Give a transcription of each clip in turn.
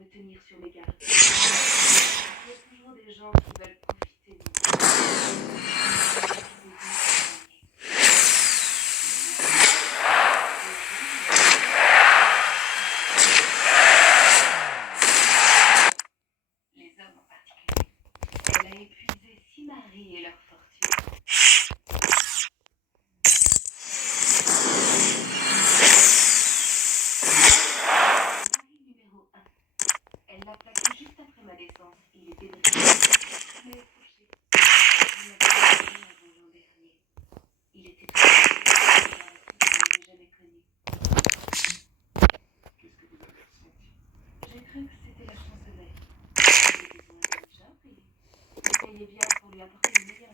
me tenir sur mes gardes. Il y a toujours des gens qui veulent profiter de les hommes en particulier. Elle a épuisé 6 maris et leur fortune. Mari numéro 1. Elle l'a plaqué juste après ma naissance. Il était décédé. Mais fauché. Il m'avait donné avant l'an dernier. Il était tout seul. Je n'avais jamais connu. Qu'est-ce que vous avez ressenti? J'ai cru que c'était la chance de ma vie. C'était son job et il payait bien pour lui apporter le meilleur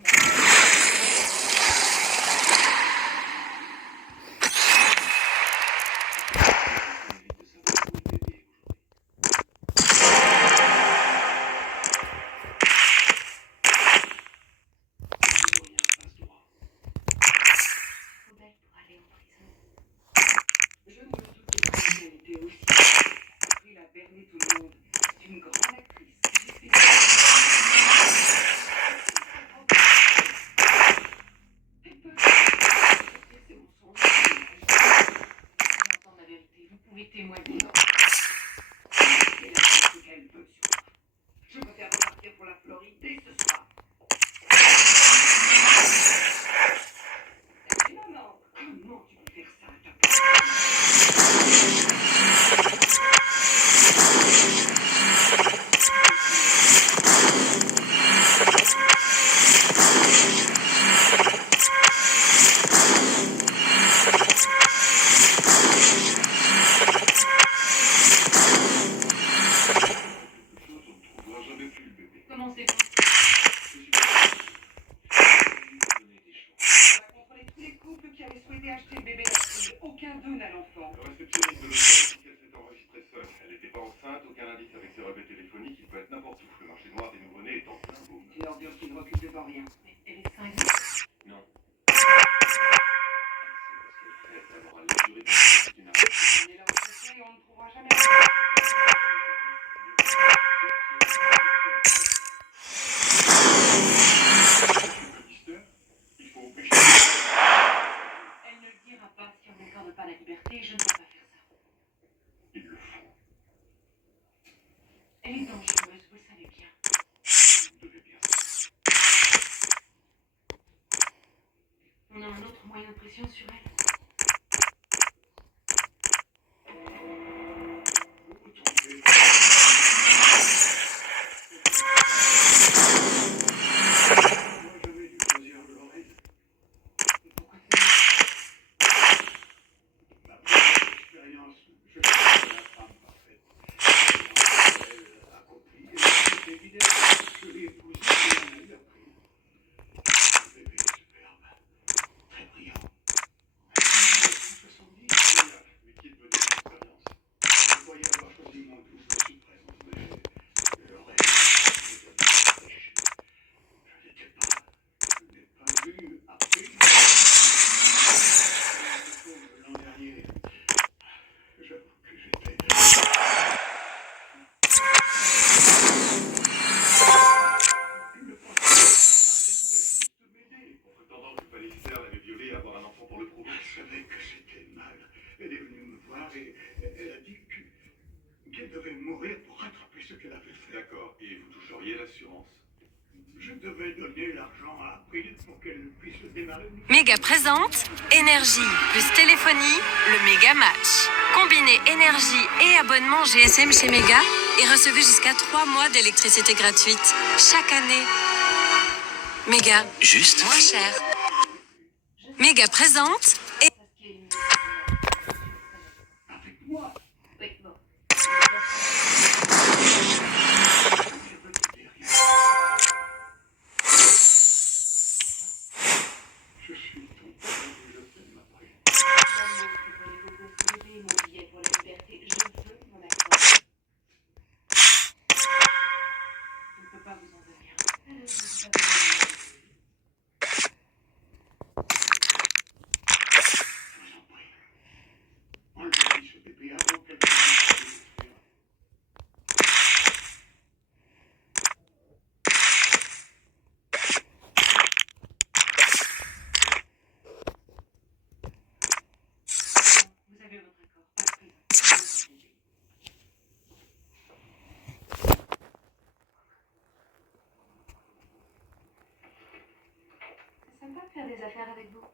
témoigner. C'est la chose qu'elle veut sur moi. Je préfère repartir pour la Floride dès ce soir. Maman, comment tu peux faire ça à ta Comment c'est possible? On a contrôlé tous les couples qui avaient souhaité acheter le bébé à la fille. Aucun d'eux n'a l'enfant. Le réceptionniste de l'hôtel dit qu'elle s'est enregistrée seule. Elle n'était pas enceinte, aucun indice avec ses relevés téléphoniques, il peut être n'importe où. Le marché noir des nouveau-nés est en plein boom. Une ordure qui ne recule devant rien. Mais elle est cinglée. Non. Elle sait pas ce qu'elle fait, alors elle a duré dans une arrêt. Mais là, on se sait, on ne trouvera jamais. Il faut empêcher. Elle ne le dira pas si on n'accorde pas la liberté. Je ne peux pas faire ça. Il le faut. Elle est dangereuse, vous le savez bien. Vous devez bien savoir. On a un autre moyen de pression sur elle. Vous vous trompez. Moi, j'avais dû choisir Lorraine. Pourquoi ça? Ma première expérience, je cherchais la femme parfaite. Elle accomplie, et c'est évident, je l'ai épousée et on a eu appris. Un bébé superbe, très brillant. 1970, mais qui est devenu l'expérience. Je croyais avoir choisi mon double suprême, mais Lorraine était devenue riche. Je n'étais pas, je n'ai pas vu après. L'an dernier, j'avoue que j'étais. Elle ne pensait pas, elle voulait juste m'aider. En prétendant que Pallister l'avait violée et avoir un enfant pour le prouver. Je savais que c'était mal. Elle est venue me voir et elle a dit qu'elle devait mourir pour rattraper ce qu'elle avait fait. D'accord. Et vous toucheriez l'assurance? Je devais donner l'argent à April pour qu'elle puisse démarrer. Méga présente énergie plus téléphonie, le méga match. Combinez énergie et abonnement GSM chez Méga et recevez jusqu'à 3 mois d'électricité gratuite chaque année. Méga, Juste moins cher. Méga présente et... Avec moi. Oui, bon. Je veux te dire rien. Je suis ton père et je t'aime après. L'amour que pour les bobos, ce bébé est mon billet pour la liberté. Je veux mon accord. Je ne peux pas vous en donner un. Je ne peux pas vous en donner un. faire avec vous.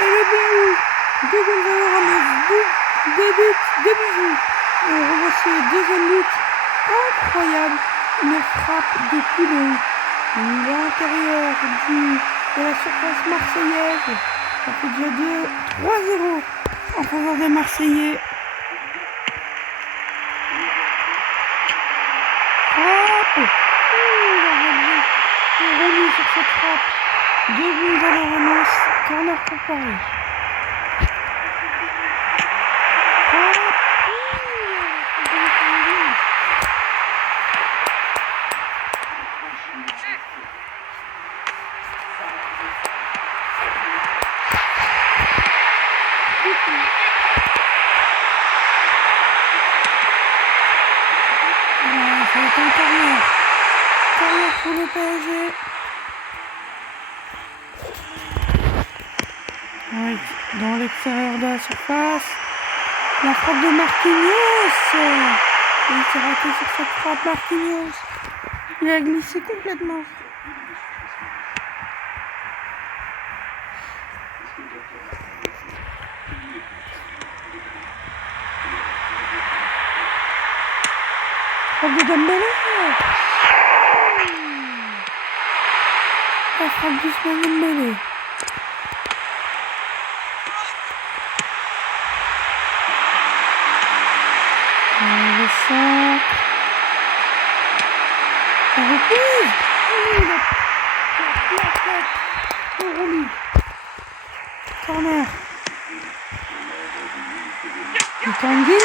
Et le but de Gonzalo Ramos, deux buts, deux buts. Et revoici le deuxième but, incroyable, une frappe depuis l'intérieur de la surface marseillaise. Ça fait déjà 3-0 en faveur des Marseillais. Frappe, on relie sur cette frappe. Deux buts à la Ramos, corner pour Paris. Ça va être un corner. Corner pour le PSG. Oui, dans l'extérieur de la surface. La frappe de Marquinhos. Il s'est raté sur cette frappe, Marquinhos. Il a glissé complètement. Frappe de Dembélé. La frappe d'Ousmane Dembélé. Le centre. La reprise. La tête. Le remis. Corner. Le Tanguy.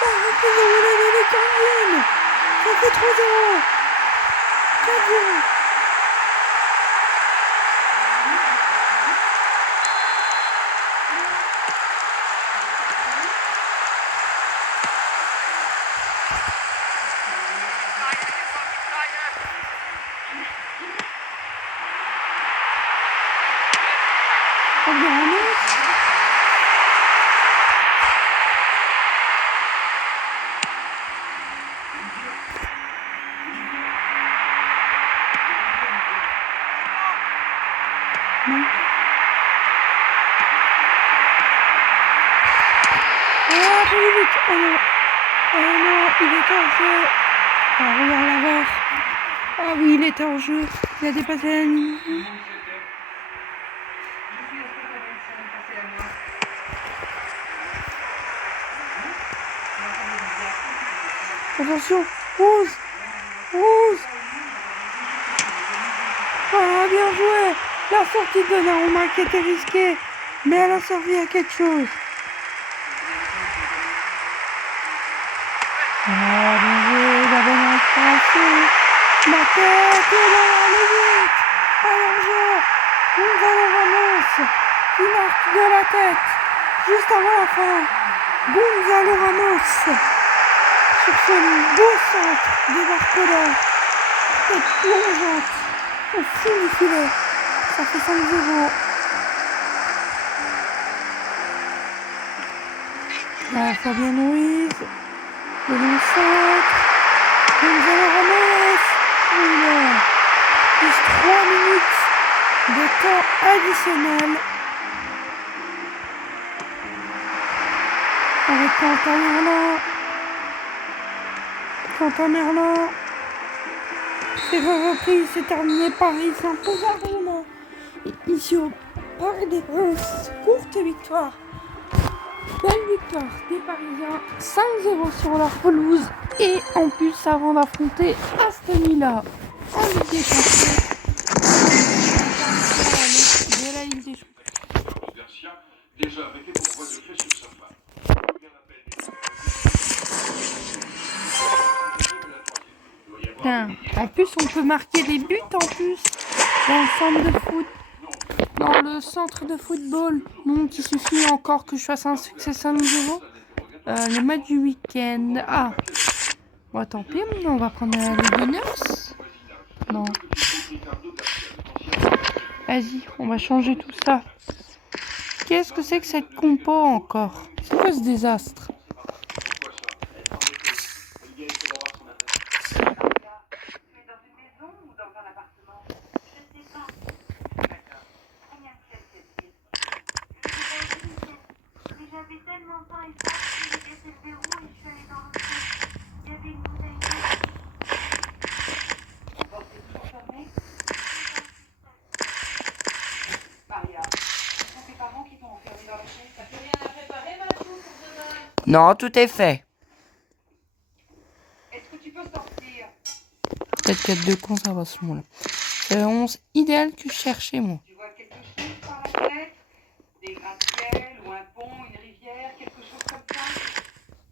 La reprise de volée de Tanguy. Ça fait 3-0. 4-0. Oh non, il était en jeu. Ah, regarde la VAR. Ah oui, il était en jeu. Il a dépassé la ligne. Attention, Rose. Ah, bien joué. La sortie de Donnarumma qui était risquée, mais elle a servi à quelque chose. Ah, bien joué, la bonne récupération. La tête, et là, le but. Alors, Gonzalo Ramos qui marque de la tête juste avant la fin. Gonzalo Ramos sur ce beau centre de Barcola. Tête plongeante au fond du filet. Ça fait 5-0. Là, Fabien Ruiz. Le long centre. Gonzalo Ramos. Oula. Plus 3 minutes de temps additionnel. Avec Quentin Merlin. Quentin Merlin. C'est repris, c'est terminé. Paris s'impose largement. Et ici au Parc des Princes, courte victoire. Belle victoire des Parisiens, 5-0 sur leur pelouse. Et en plus, avant d'affronter Aston Villa en Ligue des Champions. De la Ligue des Champions. Garcia, déjà avec les pourvois de fait sur sa femme. Putain, en plus, on peut marquer des buts en plus dans le centre de foot. Dans le centre de football. Donc, il suffit encore que je fasse un succès 5-0. Le match du week-end. Ah, bon, tant pis, on va prendre les Gunners. Non. Vas-y, on va changer tout ça. Qu'est-ce que c'est que cette compo encore? C'est quoi ce désastre? J'avais tellement faim et soif que j'ai cassé le verrou et je suis allée dans l'autre pièce. Il y avait une bouteille d'eau. La porte est toujours fermée. Maria, ce sont tes parents qui t'ont enfermé dans la pièce. T'as plus rien à préparer, ma chou, pour demain? Non, tout est fait. Est-ce que tu peux sortir? Peut-être qu'il y a 2 conservations là. C'est le 11 idéal que je cherchais moi. Tu vois quelque chose par la fenêtre? Des gratte-ciel ou un pont, une rivière, quelque chose comme ça?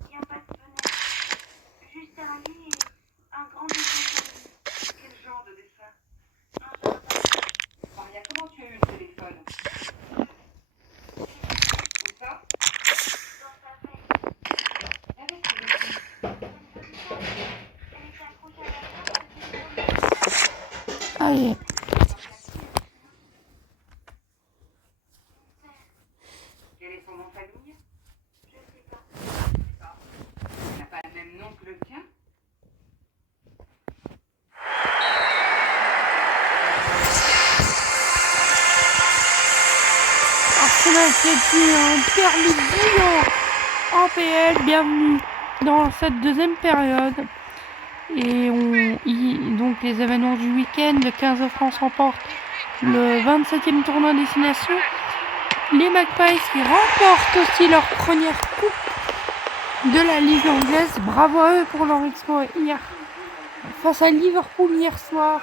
Il n'y a pas de fenêtre. Juste un lit et un grand dessin. Quel genre de dessin? Un jardin. Maria, comment tu as eu le téléphone? Où ça? Dans sa veille. Avec le téléphone. Elle était accrochée à la porte. Allez. Quel est son nom de famille? Je sais pas. Il n'a pas le même nom que le tien? Arsenal Chelsea, un permis bouillant en PL. Bienvenue dans cette deuxième période. Et donc les événements du week-end, le 15 de France remporte le 27e tournoi destination. Les Magpies qui remportent aussi leur première coupe de la Ligue anglaise. Bravo à eux pour leur exploit hier face à Liverpool hier soir.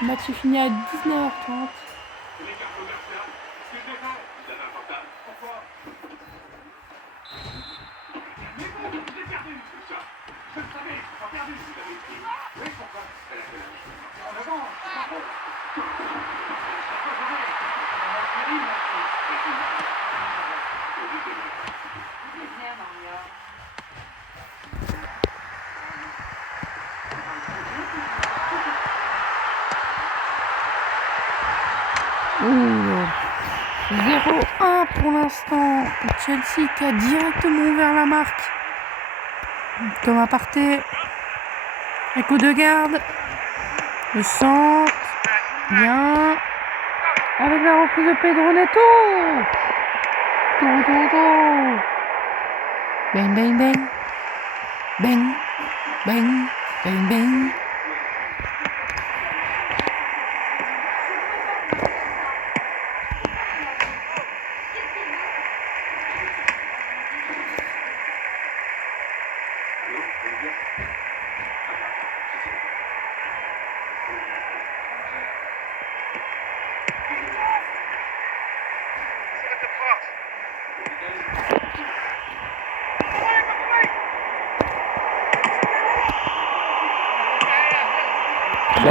Le match est fini à 19h30. Viens, Maria. Ouh, 0-1 pour l'instant. Chelsea qui a directement ouvert la marque. Thomas Partey. Un coup de garde. Le centre. Bien. Avec la reprise de Pedro Neto. Todo. Bang, bang, bang. Bang, bang, bang, bang.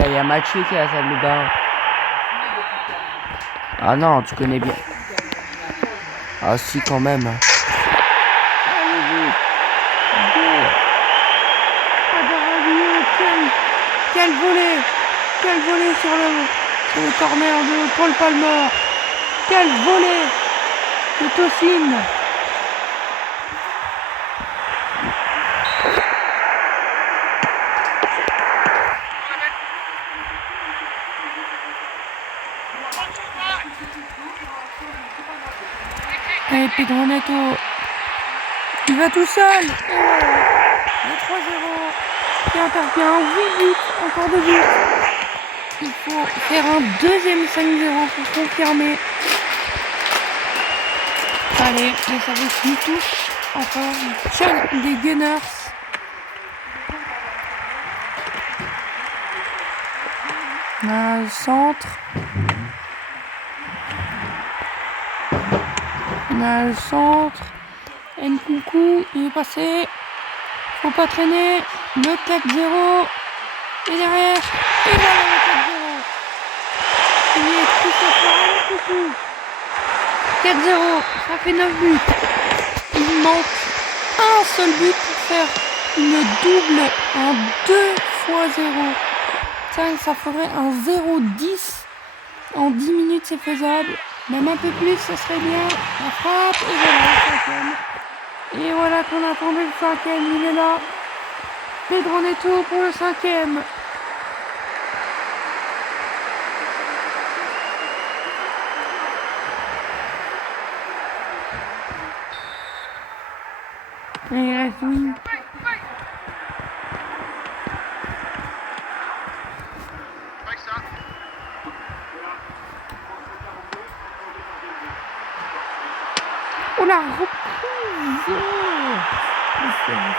Il y a Mathieu qui est à la salle de bain. Ah non, tu connais bien. Ah si, quand même. Quel volet! Quel volet sur le corner de Paul Palmer! Quel volet de Tosin! Et Pedro Neto, il va tout seul. Et voilà. Le 3-0 qui intervient. 8 buts, encore 2 buts. Il faut faire un deuxième 5-0 pour confirmer. Allez, le service qui touche encore. Sean des Gunners. Là, le centre. Là, le centre. Nkunku, il est passé. Faut pas traîner. Le 4-0. Et derrière. Et voilà le 4-0. Il est Christopher Nkunku. 4-0. Ça fait 9 buts. Il manque un seul but pour faire une double en 2x0. Ça ferait un 0-10 en 10 minutes, c'est faisable. Même un peu plus, ça serait bien. La frappe, et voilà le 5e. Et voilà qu'on attendait le 5e, il est là. Pedro Neto pour le 5e. Et il reste oui. Oh la reprise!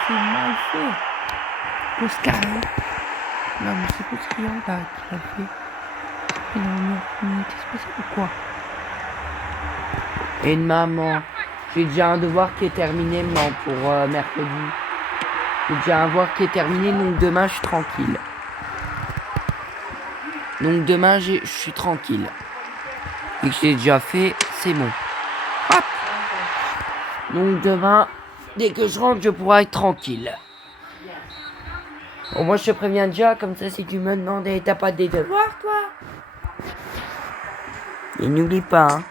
C'est mal fait. Oscar. Non mais c'est pas ce qu'il a fait. Il a une unité spéciale ou quoi? Et une maman. J'ai déjà un devoir qui est terminé pour mercredi. J'ai déjà un devoir qui est terminé, donc demain je suis tranquille. Donc demain je suis tranquille. Et que j'ai déjà fait, c'est bon. Hop. Donc demain, dès que je rentre, je pourrai être tranquille. Bon, moi je te préviens déjà, comme ça si tu me demandes, t'as pas des devoirs toi. Et n'oublie pas, hein.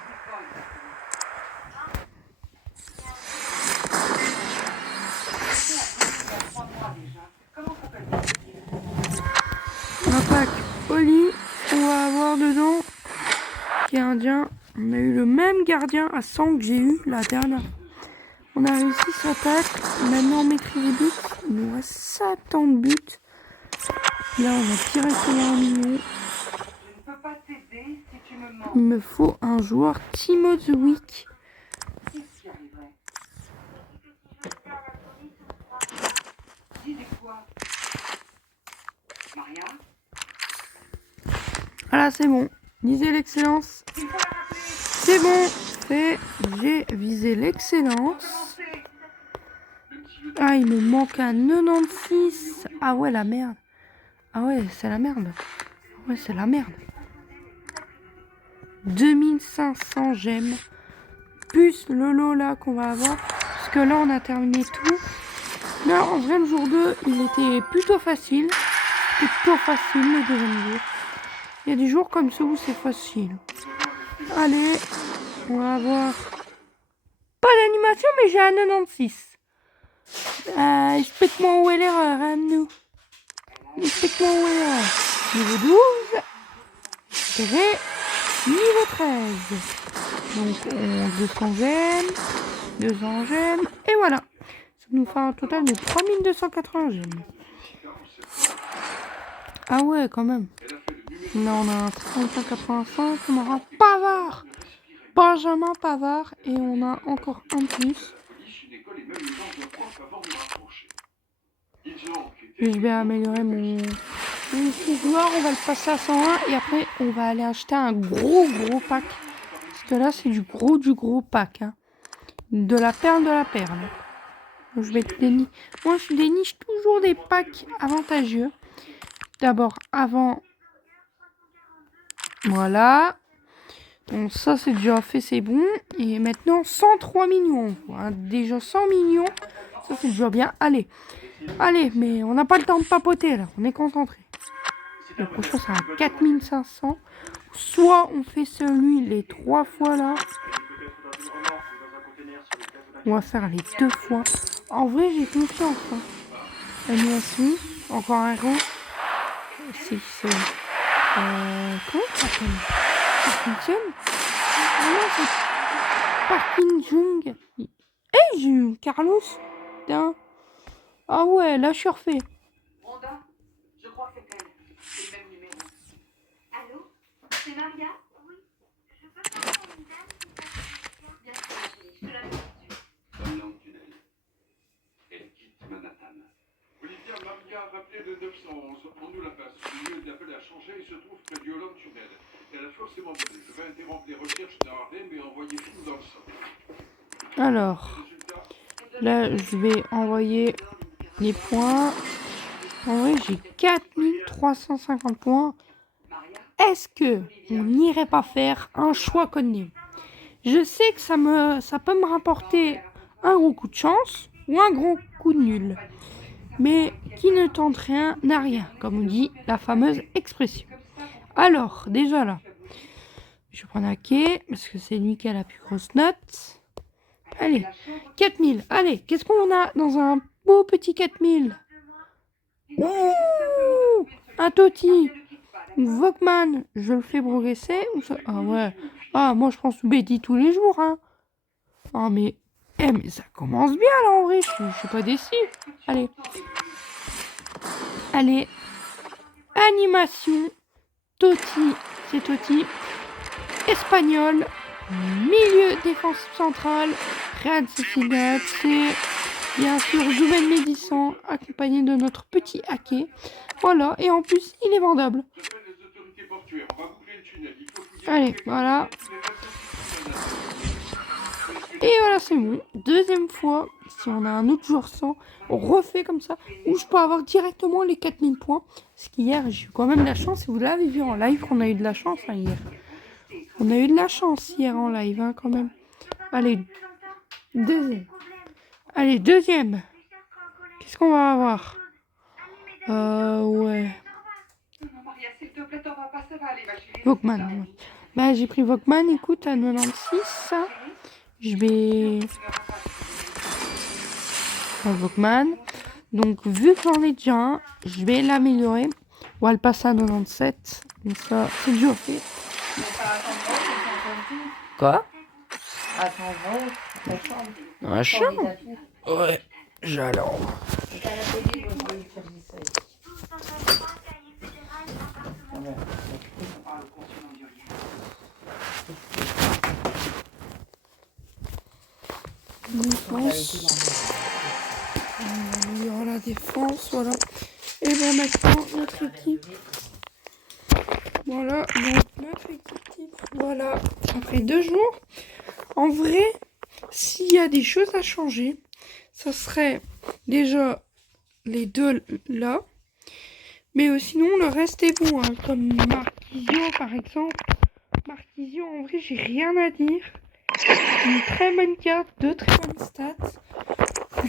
Attaque Oli, on va avoir dedans qui est indien. On a eu le même gardien à 100 que j'ai eu la dernière. On a réussi cette attaque. Maintenant on maîtrise les buts. Il nous reste 70 buts. Là on va tirer sur un milieu. Il me faut un joueur Timo the Week. Voilà, c'est bon. Visez l'excellence. C'est bon. J'ai visé l'excellence. Ah, il me manque un 96. Ah ouais, la merde. Ah ouais, c'est la merde. Ouais, c'est la merde. 2500 gemmes. Plus le lot là qu'on va avoir. Parce que là, on a terminé tout. Là, en vrai, le jour 2, il était plutôt facile. C'était plutôt facile le deuxième jour. Il y a des jours comme ça où c'est facile. Allez, on va voir. Pas d'animation, mais j'ai un 96. Explique-moi où est l'erreur, hein, nous. Explique-moi où est l'erreur. Niveau 12. Niveau 13. Donc, 200 gemmes. 200 gemmes. Et voilà. Ça nous fait un total de 3280 gemmes. Ah ouais, quand même. Là, on a un 3585, on aura Pavard, Benjamin Pavard, et on a encore un de plus. Je vais améliorer mon joueur, on va le passer à 101, et après, on va aller acheter un gros pack. Parce que là, c'est du gros pack. Hein. De la perle. Je vais te dénicher. Moi, je déniche toujours des packs avantageux. D'abord, avant... Voilà. Donc ça c'est déjà fait, c'est bon. Et maintenant 103 millions. Voilà, déjà 100 millions. Ça c'est déjà bien. Allez, mais on n'a pas le temps de papoter là. On est concentré. Le prochain c'est à 4500. Soit on fait celui les 3 fois là. On va faire les 2 fois. En vrai j'ai confiance. Hein. Animation. Encore un rond. Si c'est... comment ça s'appelle? Parkinson. Ah non, c'est Parkinson. Eh, j'ai eu Carlos. Putain. Ah ouais, là, je suis refait. Rhonda, je crois que c'est elle. C'est le même numéro. Allô? C'est Maria? Oui. Je peux parler à une dame qui s'appelle Bien sûr, chérie, je te la mets tout de suite. Comme dans le tunnel. Elle quitte Manhattan. Olivia Maria a rappelé le 911. On nous la passe. Le lieu d'appel a changé et se trouve près du Holland Tunnel. Elle a forcément volé. Je vais interrompre les recherches dans Harlem et envoyer tout dans le sang. Alors, Résultat, là, je vais envoyer les points. En vrai, j'ai 4350 points. Maria? Est-ce que on n'irait pas faire un choix codename? Je sais que ça peut me rapporter un gros coup de chance ou un gros coup de nul. Mais qui ne tente rien n'a rien, comme on dit la fameuse expression. Alors, déjà là, je vais prendre Ake, parce que c'est lui qui a la plus grosse note. Allez, 4000. Allez, qu'est-ce qu'on a dans un beau petit 4000? Ouh, un Toti. Vogman, je le fais progresser ou ça... Ah ouais. Ah, moi je pense Betty tous les jours, hein. Ah mais... Eh, mais ça commence bien là en vrai, je suis pas déçu. Allez. Allez. Animation. Toti, c'est Toti. Espagnol. Milieu défensif central. Real Sociedad, c'est bien sûr Jouven Médissant, accompagné de notre petit Ake. Voilà, et en plus, il est vendable. j'appelle les autorités portuaires. On va boucler le tunnel. Il faut fouiller Allez, tous les voilà. tous les bateaux qui Et voilà, c'est bon. Deuxième fois, si on a un autre joueur sans, on refait comme ça, où je peux avoir directement les 4000 points. Parce qu'hier, j'ai eu quand même de la chance, et vous l'avez vu en live qu'on a eu de la chance hein, hier. On a eu de la chance hier en live, hein, quand même. Allez, deuxième. Allez, deuxième. Qu'est-ce qu'on va avoir? Ouais. Non, Maria, s'il te plaît, t'en vas pas, ça va aller, ma chérie. Vogman. Ouais. Bah, j'ai pris Vogman, écoute, à 96. Je vais... Vogman. Donc, vu que j'en ai déjà un, je vais l'améliorer. On va le passer à 97. Mais ça, c'est déjà fait. Quoi? Dans la chambre? Ouais, j'allons. Défense. On améliore la défense, voilà. Et bien maintenant, notre équipe. Voilà, donc notre équipe. Voilà, après 2 jours. En vrai, s'il y a des choses à changer, ça serait déjà les deux là. Mais sinon, le reste est bon, hein, comme Marquisio par exemple. Marquisio, en vrai, j'ai rien à dire. Une très bonne carte, de très bonnes stats.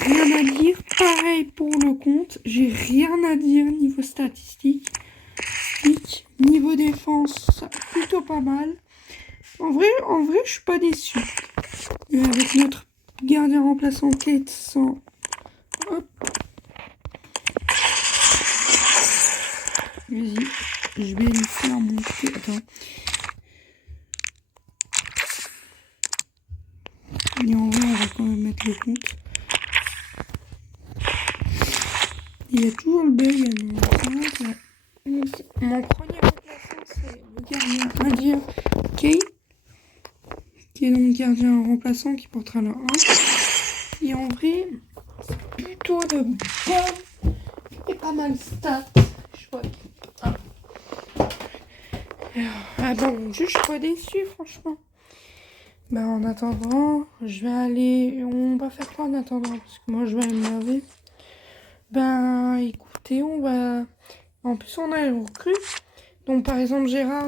Rien à dire. Pareil pour le compte. J'ai rien à dire niveau statistique. Niveau défense, plutôt pas mal. En vrai, je suis pas déçu. Et avec notre gardien remplaçant Kate sans... Hop. Vas-y. Je vais lui faire monter. Attends. Et en vrai, on va quand même mettre le compte. Il y a toujours le bug. Mon premier remplaçant, c'est le gardien indien Kay, qui est donc gardien remplaçant qui portera le 1. Et en vrai, c'est plutôt de bonnes et pas mal stats. Je vois. Ah bon, je suis pas déçu, franchement. Ben, en attendant, je vais aller... On va faire quoi en attendant? Parce que moi, je vais aller me laver. Ben, écoutez, on va... En plus, on a les recrues. Donc, par exemple, Gérard,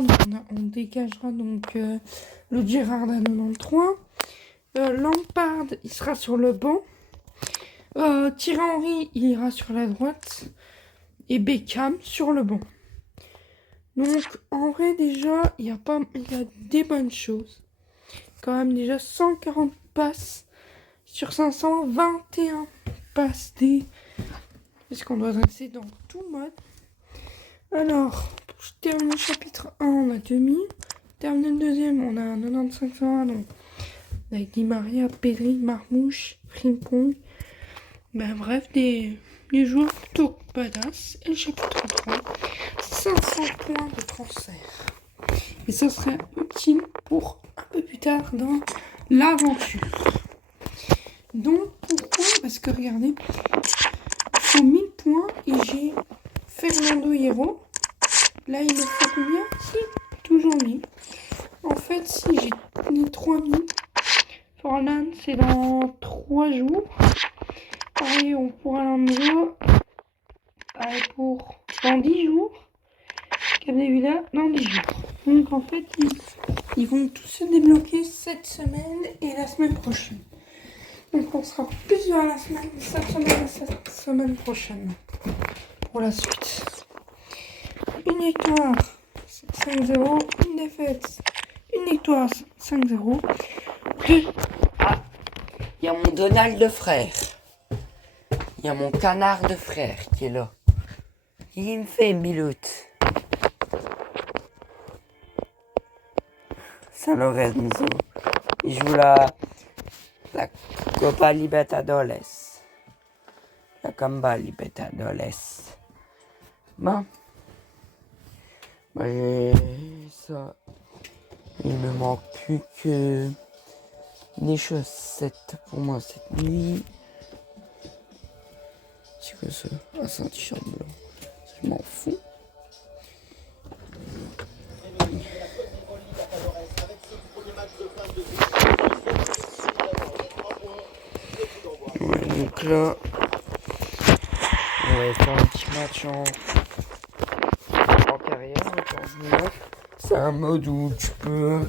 on dégagera donc le Gérard à 93. Lampard, il sera sur le banc. Thierry Henry, il ira sur la droite. Et Beckham sur le banc. Donc, en vrai, déjà, il y a des bonnes choses. Quand même, déjà 140 passes sur 521 passes D. Parce qu'on doit rester dans tout mode. Alors, pour terminer le chapitre 1, on a 2000. terminé le deuxième, on a un 95-101, donc avec Di Maria, Pedri, Marmouche, Frimpong. Ben bref, des joueurs plutôt badass. Et le chapitre 3, 500 points de transfert. Et ça serait utile pour un peu plus tard dans l'aventure. Donc pourquoi? Parce que regardez, il faut 1000 points et j'ai Fernando Hierro. Là il me faut combien? Si, toujours 1000. En fait, si j'ai les 3000, Forlan c'est dans 3 jours. Pareil, on pourra l'enlever. Pareil pour dans 10 jours. Capdevila dans 10 jours. Donc en fait, ils vont tous se débloquer cette semaine et la semaine prochaine. Donc on sera plus vers la semaine, cette semaine et cette semaine prochaine. Pour la suite. Une victoire, 5-0. Une défaite, une victoire, 5-0. Il y a mon Donald de frère. Il y a mon canard de frère qui est là. Il me fait une biloute. San Lorenzo. Il joue la Copa Libertadores. La Copa Libertadores. Bon. Moi j'ai ça. Il me manque plus que des chaussettes pour moi cette nuit. C'est quoi ça? Ah, c'est un t-shirt blanc. Je m'en fous. Ouais, donc là, on va faire un petit match en carrière, en 15 minutes. C'est un mode où tu peux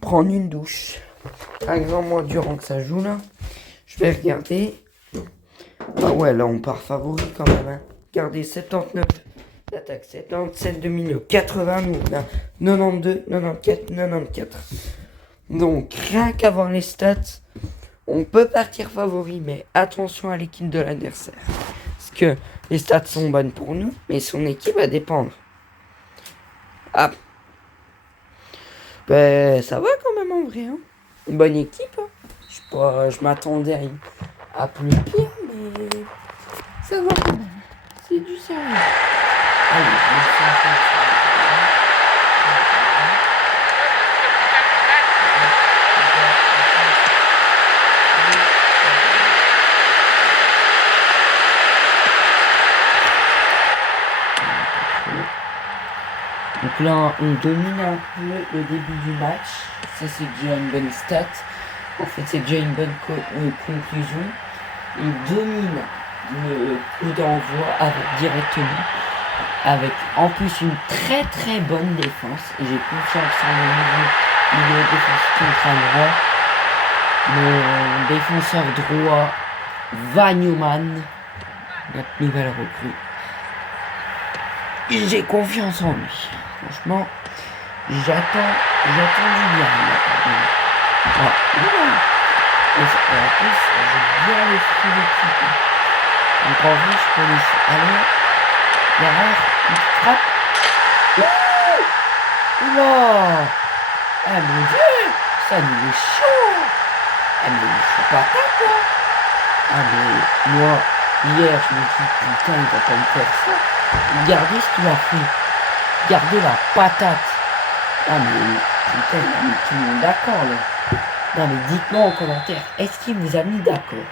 prendre une douche. Par exemple, moi, durant que ça joue là, je vais regarder. Ah ouais, là, on part favori quand même. Hein. Regardez, 79 d'attaque, 77 de milieu, 80 000, 92, 94, 94. Donc, rien qu'avant les stats, on peut partir favori, mais attention à l'équipe de l'adversaire. Parce que les stats sont bonnes pour nous, mais son équipe va dépendre. Ah. Ben, ça va quand même en vrai. Hein. Une bonne équipe. Hein. Je m'attendais à plus pire, mais ça va quand même. C'est du sérieux. Allez, donc là, on domine un peu le début du match. Ça, c'est déjà une bonne stat. En fait, c'est déjà une bonne conclusion. On domine le coup d'envoi directement. Avec en plus une très très bonne défense. Et j'ai confiance en le nouveau milieu de défense contre droit. Mon défenseur droit, Vagnoman, notre nouvelle recrue. J'ai confiance en lui. Franchement, j'attends du bien. Ah, et en plus, j'ai bien l'esprit d'équipe. Donc en vrai, je peux laisser aller. Derrière, une petite frappe. Oula! Ah mon dieu! Ça nous est chaud! Ah mais je suis pas tête là! Ah mais moi, hier, je me dis putain, il va pas me faire ça. Regardez ce qu'il a fait. Regardez la patate. Ah mais putain, il a mis tout le monde d'accord là. Non mais dites-moi en commentaire, est-ce qu'il vous a mis d'accord?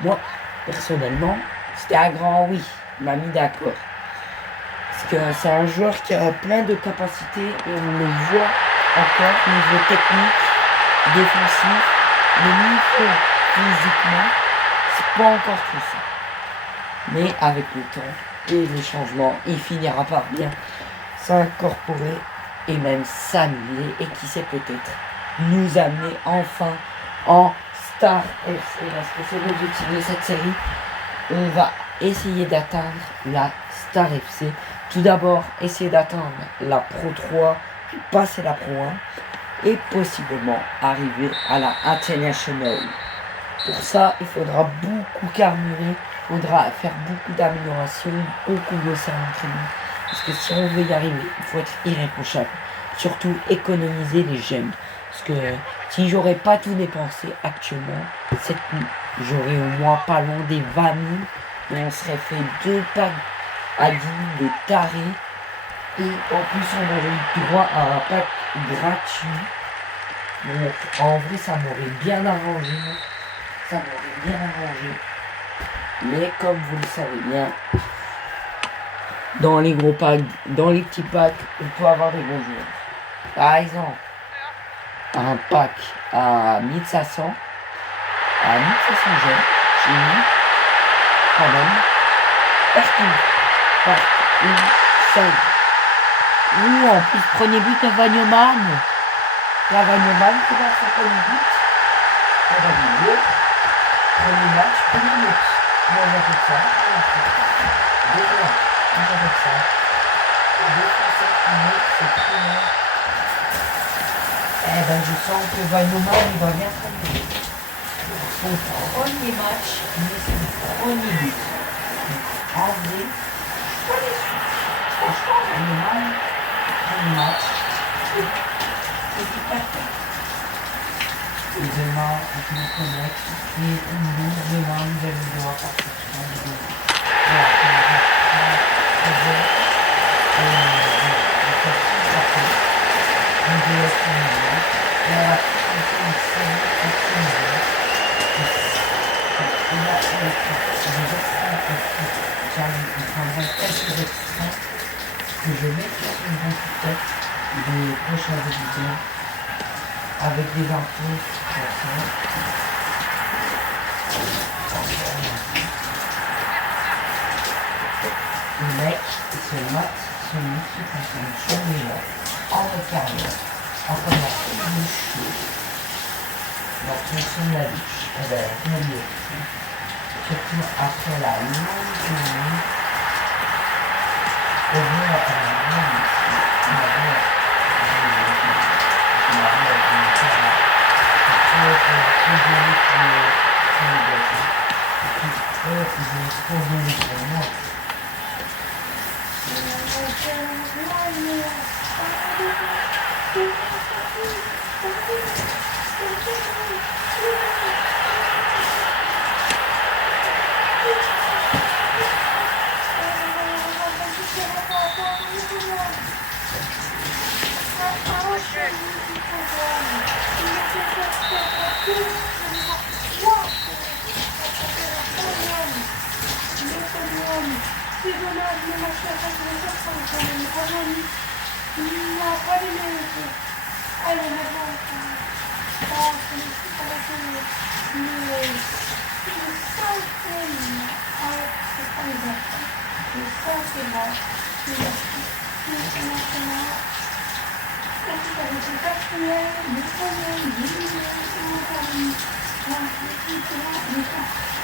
Moi, personnellement, c'était un grand oui. Il m'a mis d'accord. Parce que c'est un joueur qui a plein de capacités et on le voit encore niveau technique, défensif, mais niveau physiquement, c'est pas encore tout ça. Mais avec le temps et les changements, il finira par bien s'incorporer et même s'amuser et qui sait peut-être nous amener enfin en Star FC. Parce que c'est l'objectif de cette série. On va essayer d'atteindre la Star FC. Tout d'abord, essayer d'atteindre la Pro 3, puis passer la Pro 1 et possiblement arriver à la International. Pour ça, il faudra beaucoup carburer, il faudra faire beaucoup d'améliorations, beaucoup bosser à l'entraînement. Parce que si on veut y arriver, il faut être irréprochable surtout économiser les gemmes. Parce que si j'aurais pas tout dépensé actuellement, j'aurais au moins pas loin des 20 000. Et on serait fait 2 packs à 10 000 des tarés. Et en plus, on aurait eu droit à un pack gratuit. Donc, en vrai, ça m'aurait bien arrangé. Ça m'aurait bien arrangé. Mais comme vous le savez bien, dans les gros packs, dans les petits packs, on peut avoir des bons joueurs. Par exemple, un pack à 1500. À 1500 gemmes, j'ai mis quand même partout. Par une seule. Oui, en plus, premier but de Vagnoman. La Vagnoman qui va son premier but. On va dire, premier match, premier but. Moi, j'appelle ça. Déjà, moi, j'appelle ça. Défenseur, c'est premier. Eh ben, je sens que Vagnoman, il va bien travailler. Son premier match, mais son premier but. En vrai, je suis pas déçu. Franchement, Vagnoman, premier match, c'est parfait. Et demain, on se connecte et on ouvre demain, nous allons devoir partir sur un vidéo. Voilà, que je mets sur une grande tête des prochains vidéos avec des infos sur ça. Le mec, il se mate son équipe en déjà en carrière, en commençant une chose. Donc, fonction de la douche, eh ben, rien de mieux. Surtout après la longue journée, revenir à la longue C'est dommage, mais ma chère, ça ne pas venir. Il n'a pas les mêmes. Allez, maintenant, c'est le cinquième. C'est pas les enfants. Le cinquième match. C'est maintenant. Ensuite, avec le quatrième, le troisième, le deuxième, le troisième.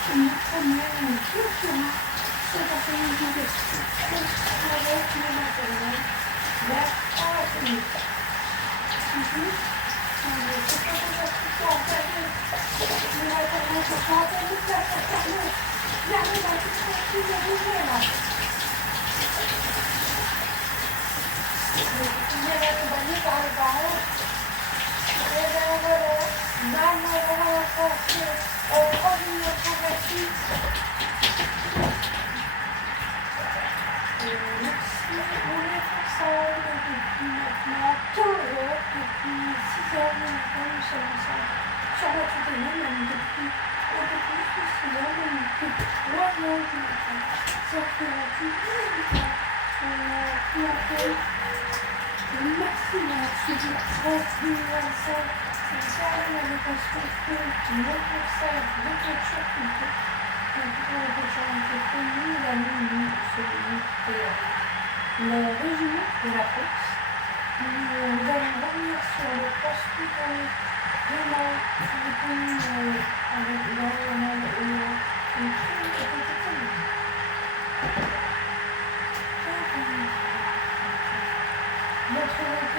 Le première, le deuxième. C'est après-midi de avec le matériel vers 40 minutes. Merci, on est ensemble depuis maintenant 15 heures, depuis 6 heures du matin, nous sommes ensemble sur notre télé, même depuis un peu plus de 6 heures, même depuis 3 heures du matin. Ça fait tout le temps. Merci d'avoir suivi cette vidéo. C'est ça l'invitation que notre conseil de culture culture. Le résumé de la course. Nous allons revenir sur le post-it demain, avec Lionel et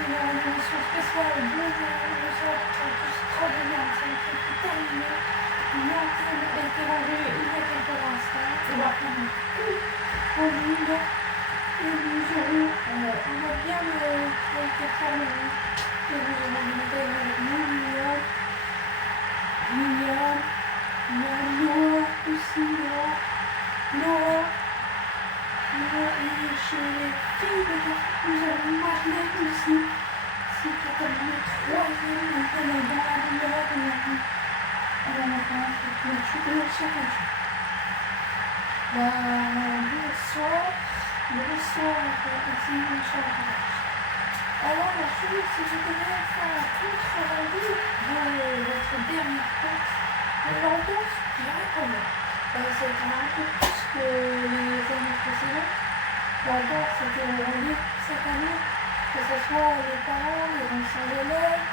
notre émission spéciale de sort extraordinaire, c'est le truc terminé. L'antenne a été rangée il y a quelques instants. Et maintenant, en ligne. Et nous aurons, on a bien été formés. sur le match. Alors, la chose, c'est que je devais faire la course rendu de votre dernière course. Mais l'ambiance, je dirais quand même. C'est un peu plus que les années précédentes. L'ambiance était au rendez cette année, que ce soit les parents, les anciens élèves,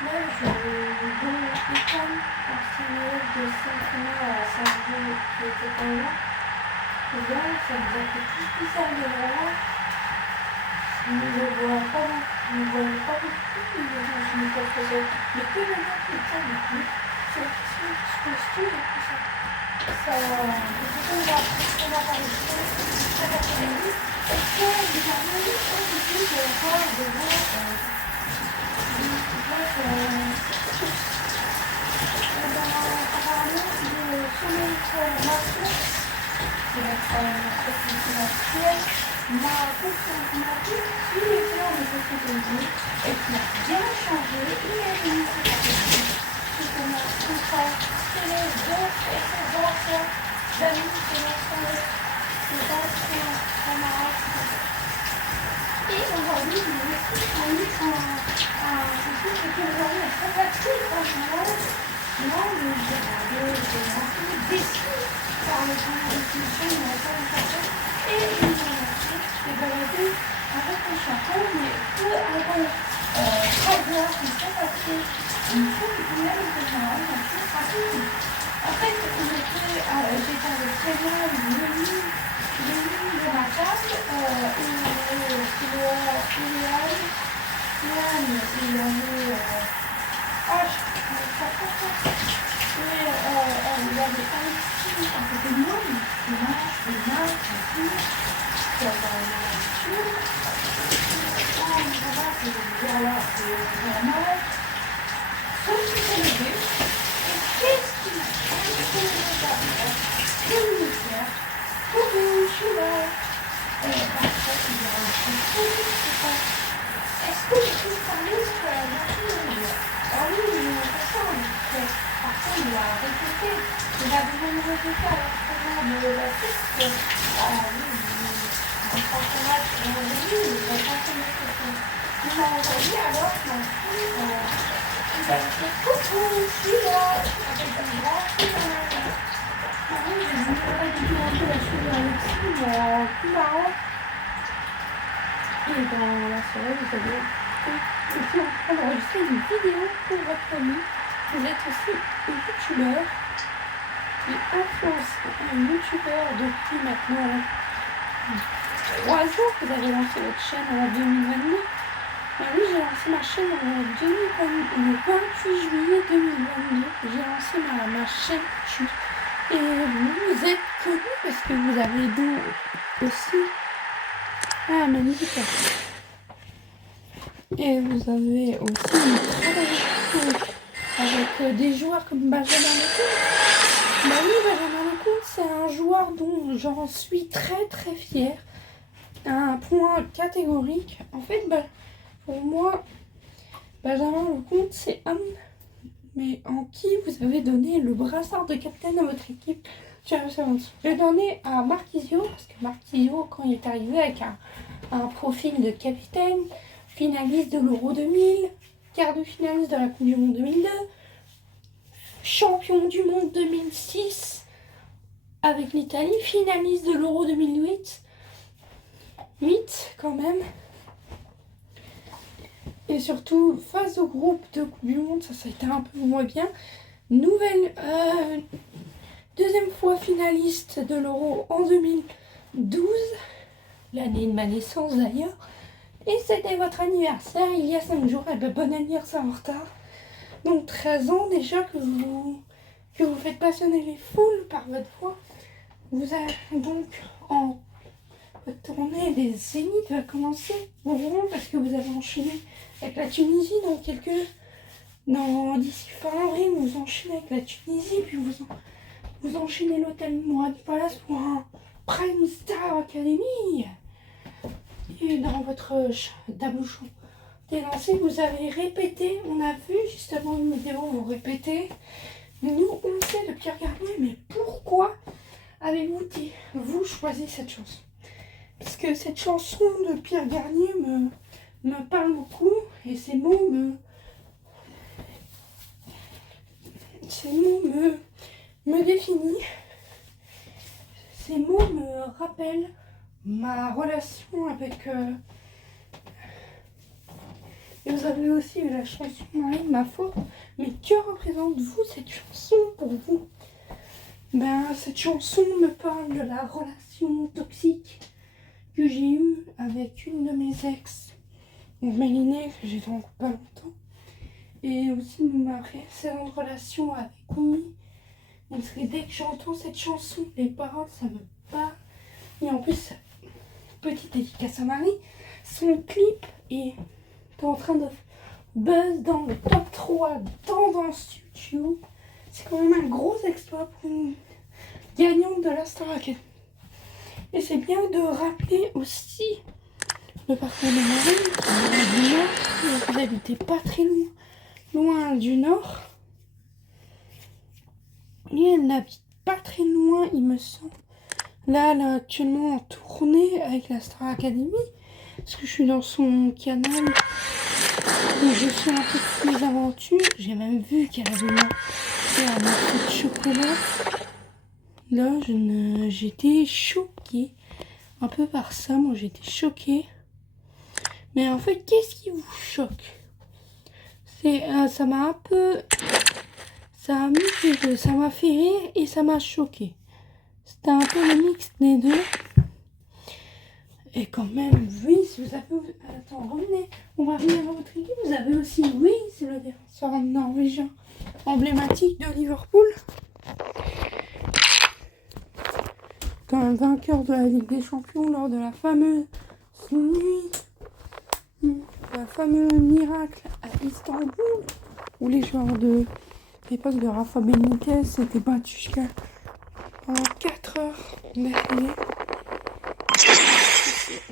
même dont Ethan, ancien élève de Saint-Thomas à Saint-Jean, qui était quand même là. Et bien, ça nous a fait tous bizarre de le voir. On ne le voit pas, on ne voit pas beaucoup, il est dans une école française. Mais que le nom qui est avec lui, c'est la question qui se pose tout et tout ça. Ça, on va parler de ça cet après-midi. Est-ce que vous avez envie de voir de apparemment, le sommeil marché, c'est notre question actuelle, m'a confirmé qu'il était en écologie et qu'il a bien changé. Il est venu se faire c'est qu'on a contrasté les deux et ses anciens amis, ses anciens camarades. Et aujourd'hui, il est aussi connu c'est que aujourd'hui, est très facile, franchement. Non, mais j'ai un peu déçu par le temps d'institution, il n'a pas cherché. Et il m'a marché, j'ai baladé avec un chapeau, mais peu avant 13 heures, il s'est passé une fois qu'il a été malade, donc c'est rapide. En fait, j'étais avec très bien le lit de ma table, il y avait Alexis à côté de moi, il mange, tranquille, dans la nature. Voilà, c'est normal. Sauf qu'il s'est levé. Et qu'est-ce qu'il a fait? Que lui faire? Coucou, je suis là. Et parfois, il y a un peu de temps. Est-ce que je peux parler sur la nature? Ah oui, parfois il a répété. Il a besoin de répéter à l'entraînement de la piste. Ah oui, on pense qu'on va être revenu, il va pas se mettre sur son. Il m'a entendu alors mon fils, il va me dire coucou, je suis là, avec un grand sourire. Ah oui, je ne sais pas du tout un peu la chose d'Alexis, mais plus marrant. Et dans la soirée, vous avez été en train d'enregistrer une vidéo pour votre famille. Vous êtes aussi youtubeur et influence un youtubeur depuis maintenant 3 ans. Vous avez lancé votre chaîne en 2022. Ben oui, j'ai lancé ma chaîne en 2022, le 28 juillet 2022. J'ai lancé ma chaîne YouTube. Et vous êtes connu parce que vous avez donc aussi magnifique. Et vous avez aussi travaillé avec des joueurs comme Benjamin Lecomte. Bah oui, Benjamin Lecomte, c'est un joueur dont j'en suis très très fière. Un point catégorique. En fait, pour moi, Benjamin Lecomte, c'est un mais en qui vous avez donné le brassard de capitaine à votre équipe. Je l'ai donné à Marquisio, parce que Marquisio, quand il est arrivé avec un profil de capitaine, finaliste de l'Euro 2000, quart de finaliste de la Coupe du Monde 2002, champion du monde 2006 avec l'Italie, finaliste de l'Euro 2008, 8 quand même. Et surtout, face au groupe de Coupe du Monde, ça a été un peu moins bien. Deuxième fois finaliste de l'Euro en 2012, l'année de ma naissance d'ailleurs. Et c'était votre anniversaire il y a 5 jours. Et ben, bon anniversaire en retard. Donc 13 ans déjà que vous faites passionner les foules par votre voix. Vous avez donc en votre tournée des Zéniths va commencer au rond parce que vous avez enchaîné avec la Tunisie d'ici fin avril, vous enchaînez avec la Tunisie, puis vous enchaînez l'hôtel Mourad Palace pour un Prime Star Academy. Et dans votre tableau des lancers, vous avez répété, on a vu justement une vidéo où vous répétez. Nous, on sait depuis regarder, mais pourquoi avez-vous choisi cette chanson? Parce que cette chanson de Pierre Garnier me parle beaucoup et ces mots me définissent. Ces mots me rappellent ma relation avec... Et vous avez aussi la chanson Marie de ma faute. Mais que représente-vous cette chanson pour vous? Ben, cette chanson me parle de la relation toxique que j'ai eue avec une de mes ex, Mélinée, que j'ai dans pas longtemps. Et aussi ma précédente relation avec Oumi. Donc dès que j'entends cette chanson, les paroles, ça me parle. Et en plus, petite dédicace à Marie, son clip est en train de buzz dans le top 3 tendance YouTube. C'est quand même un gros exploit pour une gagnante de la Star Academy. Et c'est bien de rappeler aussi le parcours de Marie, qui est du Nord. Vous habitez pas très loin du Nord. Et elle n'habite pas très loin, il me semble. Là, elle est actuellement en tournée avec la Star Academy. Parce que je suis dans son canal où je suis un peu de mes aventures. J'ai même vu qu'elle avait fait un morceau de chocolat. Là, j'étais choquée. Un peu par ça, moi j'étais choquée. Mais en fait, qu'est-ce qui vous choque? Ça m'a un peu... Ça m'a fait rire et ça m'a choqué. C'était un peu le mix des deux. Et quand même, Wiz, vous avez... Attends, revenez. On va revenir à votre équipe. Vous avez aussi Wiz, le défenseur norvégien emblématique de Liverpool. Quand un vainqueur de la Ligue des Champions lors de la fameuse nuit, la fameuse miracle à Istanbul, où les joueurs de l'époque de Rafa Benitez s'étaient battus jusqu'à 4 heures d'affilée.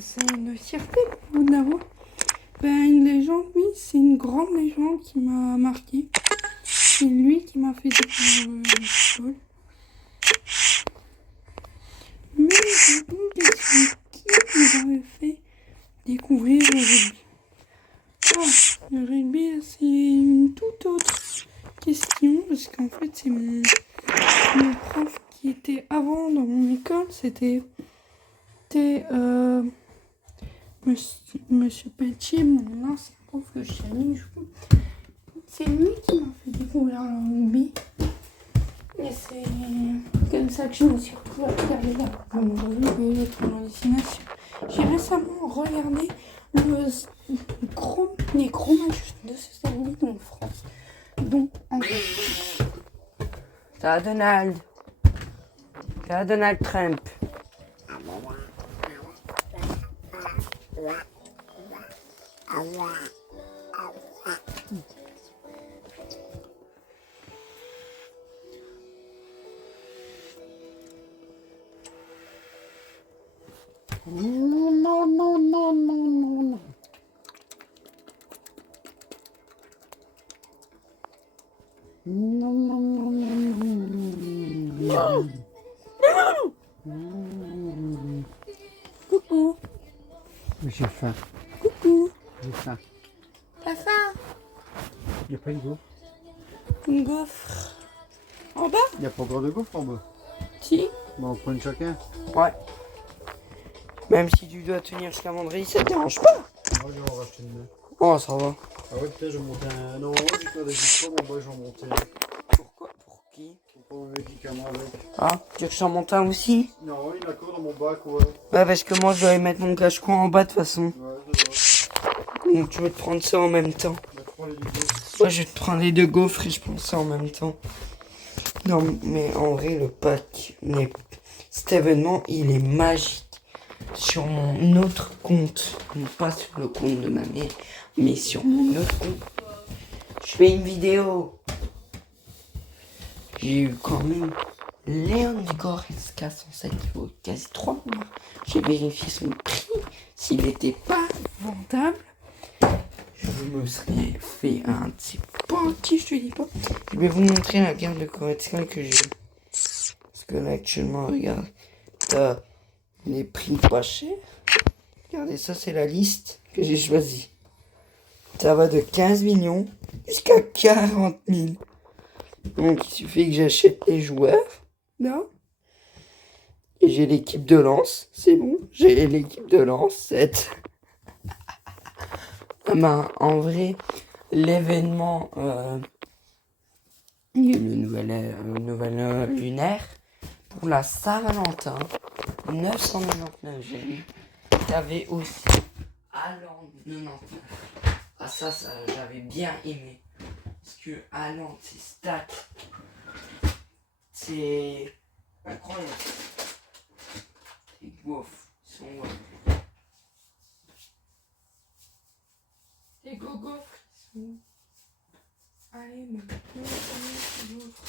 C'est une fierté pour vous d'avoir. Une légende, oui, c'est une grande légende qui m'a marqué. C'est lui qui m'a fait découvrir le football. Mais vous, qui vous avez fait découvrir le rugby? Le rugby, c'est une toute autre question, parce qu'en fait, c'est mon prof qui était avant dans mon école, c'était Monsieur Pelletier, mon ancien prof que j'ai mis. C'est lui qui m'a fait découvrir le rugby. Et c'est comme ça que je me suis retrouvée à regarder la rugby et être en destination. J'ai récemment regardé les gros matchs de ce samedi en France. Donc en Ça va, Donald. Ça va, Donald Trump. Non. coucou, J'ai faim. coucou, J'ai faim. t'as faim? Il n'y a pas une gaufre. Une gaufre. En bas? Il n'y a pas encore de gaufre en bas. Si. Bon, on prend une chacun. Ouais. Même si tu dois tenir jusqu'à vendredi, ça te dérange pas. Moi, je vais en racheter une. Oh, ça va. Ah ouais, putain, je vais monter un. Non, ouais, j'ai pas d'agissement, mon boy, je vais en monter un. Pourquoi? Pour qui? Faut pas me mettre qui avec. Ah, tu veux que je t'en monte un aussi? Non, il est d'accord dans mon bac, ouais. Ouais, parce que moi, je dois mettre mon cache-coin en bas de toute façon. Ouais, ça va. Donc, tu veux te prendre ça en même temps. Bah, prends les deux gaufres. Moi, je vais te prendre les deux gaufres et je prends ça en même temps. Non, mais en vrai, le pack, cet événement, il est magique. Sur mon autre compte, non pas sur le compte de ma mère, mais sur mon autre compte. Je fais une vidéo. J'ai eu quand même Léon Goretzka 107 qui vaut quasi 3 mois. J'ai vérifié son prix. S'il n'était pas vendable, je me serais fait un petit panty, je te dis pas. Je vais vous montrer la gamme de Goretzka que j'ai. Parce que là, actuellement, regarde, t'as les prix pas chers. Regardez, ça c'est la liste que j'ai choisie. Ça va de 15 millions jusqu'à 40 000. Donc il suffit que j'achète les joueurs. Là. Et j'ai l'équipe de lance. C'est bon. J'ai l'équipe de lance. 7. Ben, en vrai, l'événement... le nouvel lunaire. Pour la Saint-Valentin. 999 j'aime. T'avais aussi Haaland 99. Ah ça j'avais bien aimé. Parce que Haaland, ses stats, c'est incroyable. Les gaufres sont... Les gaufres sont... Allez, maintenant, les gaufres.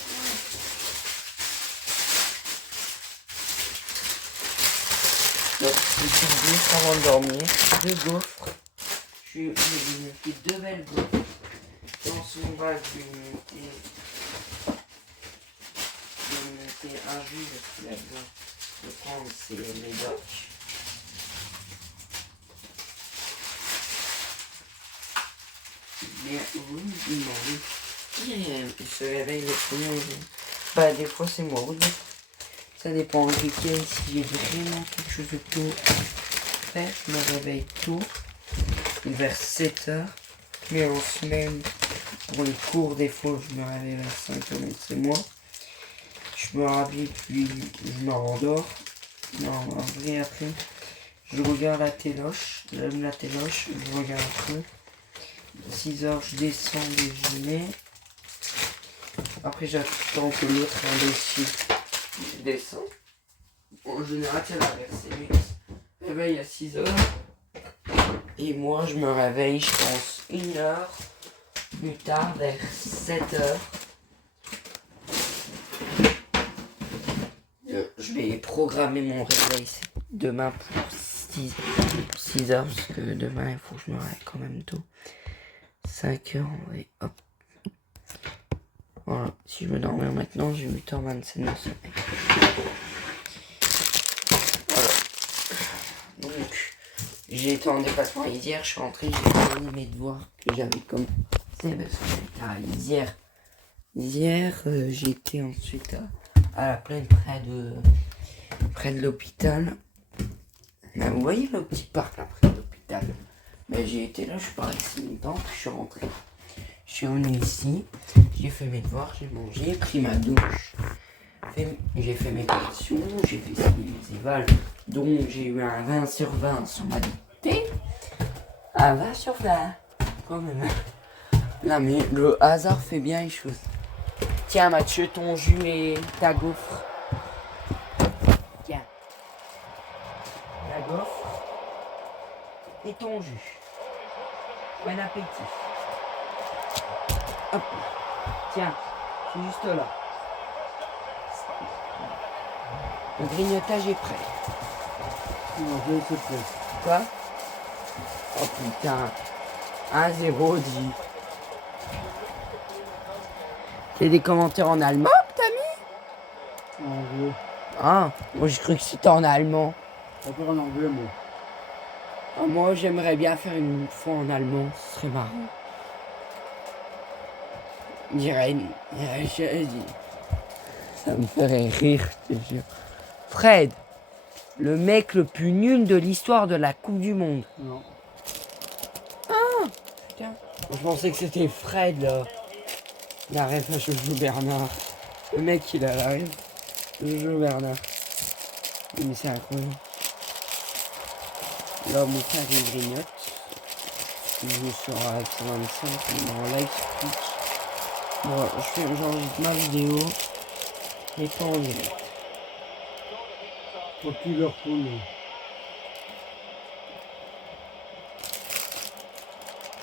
Donc, c'est une gaufre avant de dormir. 2 gaufres. J'ai noté 2 belles gaufres. Dans son bac, je vais noter un jus parce qu'il a besoin de prendre ses médocs. Mais vous me demandez qui se réveille le premier jour. Bah, des fois, c'est moi. Ça dépend du week-end. Si j'ai vraiment quelque chose de tôt à faire, je me réveille tôt, vers 7h. Mais en semaine, pour les cours, des fois, je me réveille vers 5h, mais c'est moi. Je me rhabille, puis je me rendors. Non, en vrai, après, je regarde la téloche. J'aime la téloche, je regarde un peu. 6h, je descends déjeuner. Après, j'attends que l'autre imbécile je descends. En général, c'est l'inverse. Je me réveille à 6h. Et moi, je me réveille, je pense, 1h plus tard, vers 7h. Je vais programmer mon réveil demain pour 6h, parce que demain, il faut que je me réveille quand même tôt. 5h, en vrai, hop. Voilà, si je me dormais maintenant, j'ai 8h27 de sommeil. Voilà. Donc, j'ai été en déplacement hier, je suis rentré, j'ai fini mes devoirs que j'avais commencé parce que hier. Hier, j'ai été ensuite à la plaine près de l'hôpital. Là, vous voyez le petit parc là près de l'hôpital. Mais j'ai été là, je suis pas resté longtemps, puis je suis rentré. Je suis venu ici, j'ai fait mes devoirs, j'ai mangé, pris ma douche. J'ai fait mes corrections, j'ai fait mes évals, dont j'ai eu un 20 sur 20 sur ma dictée. Un 20 sur 20, quand même. Là, mais le hasard fait bien les choses. Tiens, Mathieu, ton jus et ta gaufre. Tiens. La gaufre et ton jus. Bon appétit. Hop. Tiens, c'est juste là. Le grignotage est prêt. Non, je sais pas. Quoi? Oh putain. 1-0 dit. C'est des commentaires en allemand que t'as mis? En anglais. Ah, moi j'ai cru que c'était en allemand. Encore en anglais, moi. Ah, moi j'aimerais bien faire une fois en allemand, ce serait marrant. Je dirais ça me ferait rire, je te jure. Fred, le mec le plus nul de l'histoire de la Coupe du Monde. Non. Putain, je pensais que c'était Fred là. La ref à Jojo Bernard. Le mec il a la ref. Jojo Bernard. Mais c'est incroyable. Là mon frère il grignote. Il joue sur F125, il est en live sur Twitch. Bon, j'enregistre ma vidéo. Mais pas en direct. Faut qu'il leur retourne.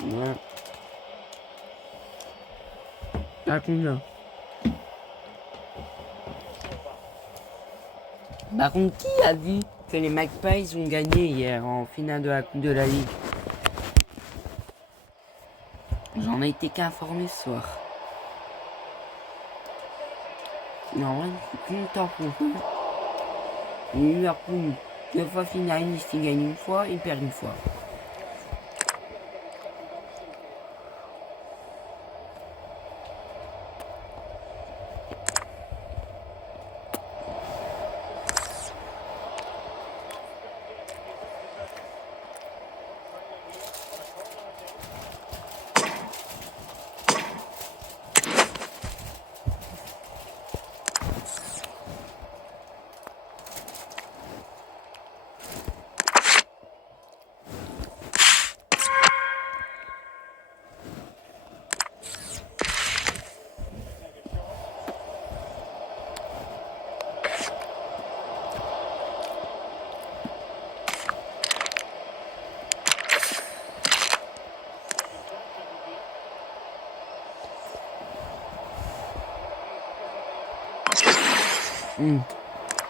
Ouais. Raconte là. Par contre, qui a dit que les Magpies ont gagné hier en finale de la Coupe de la Ligue? J'en ai été qu'informé ce soir. Non, ouais, je suis content pour eux. Liverpool 2 fois finaliste, il gagne une fois, il perd une fois.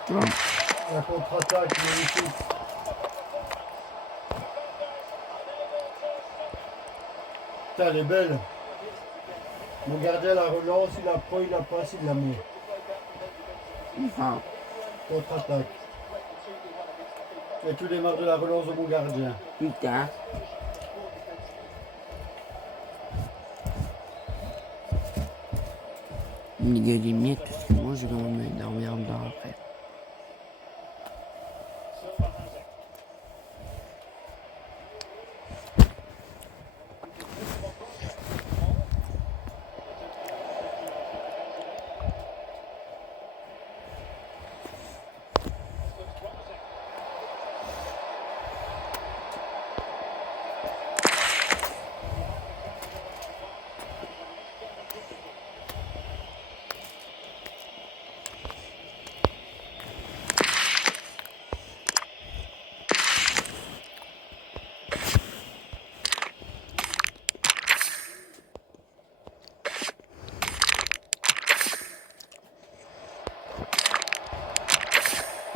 Ouais. La contre-attaque magnifique. Putain, elle est belle. Mon gardien la relance, il la prend, il la passe, il la met. Ah. Contre-attaque. Et tout démarre de la relance de mon gardien. Putain. Il y a des miettes, parce que moi je vais en dormir dedans après.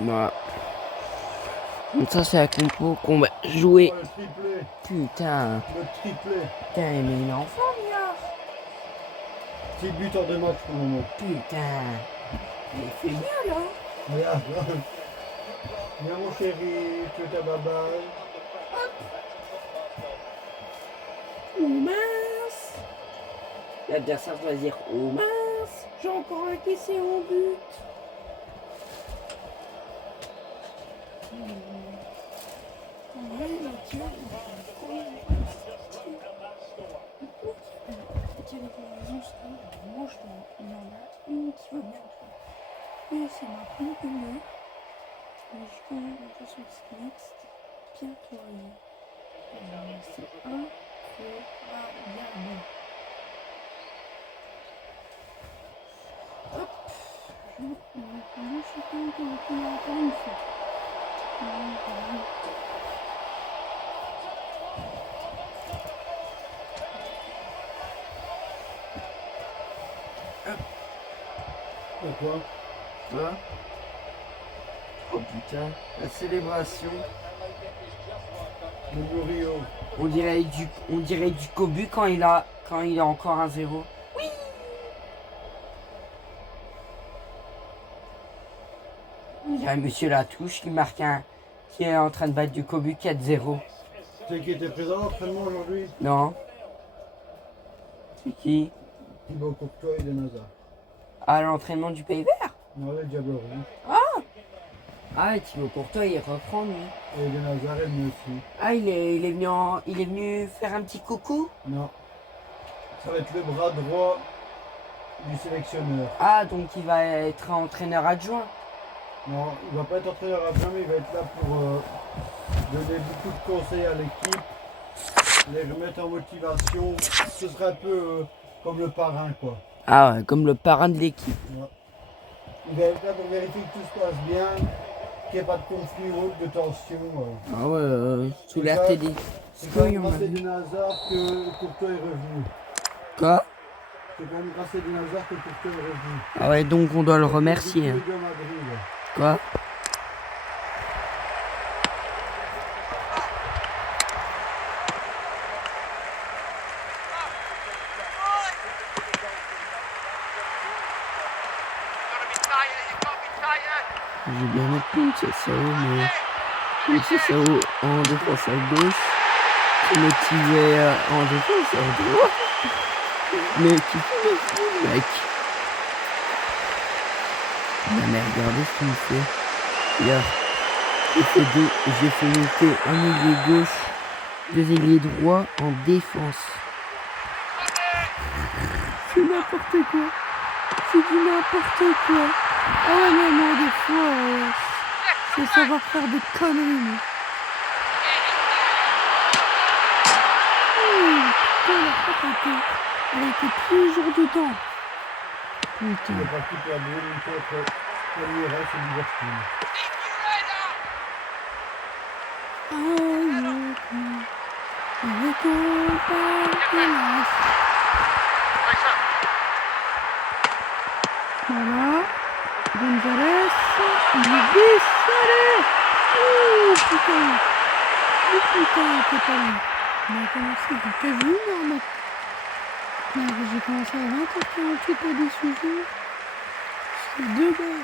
Voilà. Donc ça c'est la compo qu'on va jouer. Oh, le triplé. Putain. Le triplé. Putain, mais il est enfant, Mia. 6 buts en 2 matchs pour le moment. Putain. Il fait bien là. Regarde. Viens mon chéri, tu es ta baballe. Oh mince. L'adversaire doit dire oh mince. J'ai encore encaissé en but. Oui, c'est maintenant que moi. Mais j'ai quand même l'impression que c'est bien travaillé. C'est incroyable. Hop. Je suis quand même encore une fois. Et quoi? Hein? Oh putain, la célébration. Le Murillo. On dirait du Kobu quand il est encore 1-0. Oui. Il y a Monsieur Latouche qui est en train de battre du Kobu 4-0. C'est qui était présent à l'entraînement aujourd'hui? Non. C'est qui? Thibaut Courtois et Denazar. À l'entraînement du Pays Vert? Non, les Diables Rouges. Ah, Thibaut Courtois, il reprend lui. Et Denazar est venu aussi. Ah, il est venu faire un petit coucou? Non. Ça va être le bras droit du sélectionneur. Ah, donc il va être entraîneur adjoint. Non, il va pas être entraîneur à mais il va être là pour donner beaucoup de conseils à l'équipe, les remettre en motivation. Ce sera un peu comme le parrain, quoi. Ah ouais, comme le parrain de l'équipe. Ouais. Il va être là pour vérifier que tout se passe bien, qu'il n'y ait pas de conflit ou de tension. Ah ouais, sous C'est l'RTD. C'est quand même grâce à Denazar que Courtois est revenu. Quoi? C'est quand même grâce à Denazar que Courtois est revenu. Ah ouais, donc on doit le remercier. Hein. De Madrid. Quoi? J'ai bien notre compte, c'est ça, mais Donc c'est ça en défense à gauche. Motivé en défense à droite. Mais qui fait le fou, mec? Non mais regardez ce qu'il me fait. Regarde. J'ai fait monter un ailier gauche, 2 ailiers droits en défense. C'est n'importe quoi. C'est du n'importe quoi. Ah ouais, mais moi, des fois, c'est savoir faire des conneries. Putain, la frappe elle était toujours dedans. C'est Putain. parti pour la deuxième mi-temps entre Palmeiras et Liverpool. Avec un Palmeiras. Voilà. Gonzalez. Il glisse. Allez. Oh putain. Oh putain, il était pas là. On a commencé à 15 minutes. J'ai commencé à 20h48 la décision. C'est 2 gars.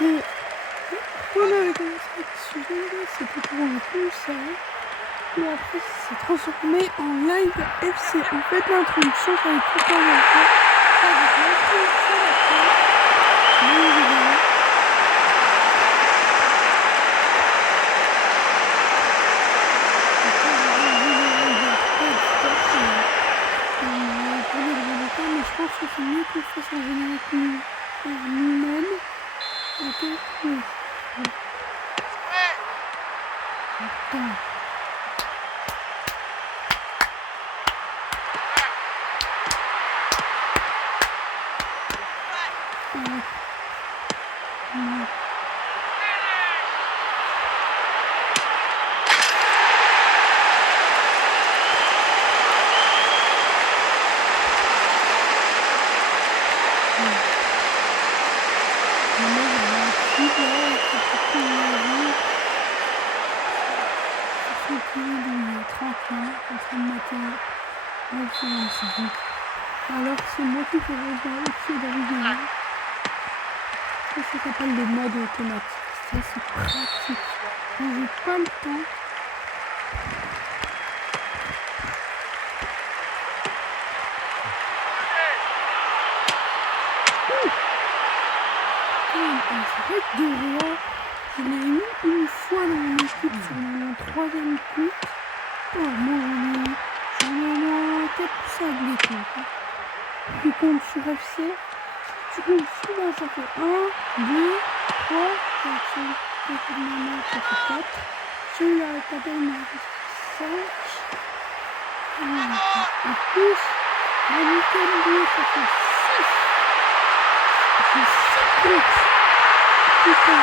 Et on avait commencé la décision, c'était pour un peu ça. Mais après, ça s'est transformé en live FC. En fait, l'introduction, ça va être tout le temps comme ça. Avec l'introduction après. Mais évidemment. Mais je pense que c'est mieux qu'on fasse un générique nous-mêmes. Ok. Putain. Alors c'est moi qui fais aussi la vidéo. Ça s'appelle le mode automatique. Ça c'est pratique. Quand j'ai pas le temps. C'est vrai que De Roi, je l'ai eu une fois dans mon équipe sur mon 3e coup. Oh, moi j'en ai moins 4 ou 5 des comptes. Tu comptes sur FC, tu comptes celui-là, ça fait 1, 2, 3, 4, 5, 4, ça fait 4. Celui-là avec la belle-mère, ça fait 5. Et plus, le Nintendo, ça fait 6. Ça fait 6 comptes. Putain.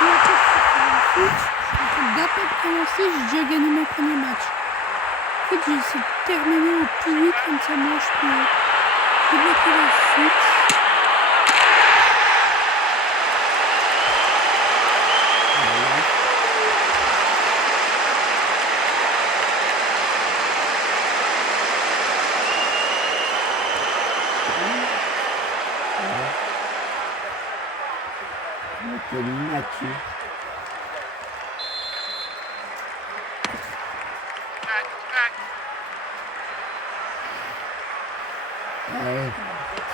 Et après, ça fait un foot. En fait, d'à peine commencer, j'ai déjà gagné mon premier match. En fait, j'ai essayé de terminer au plus vite, comme ça, moi, je peux débloquer la suite. Quel immature.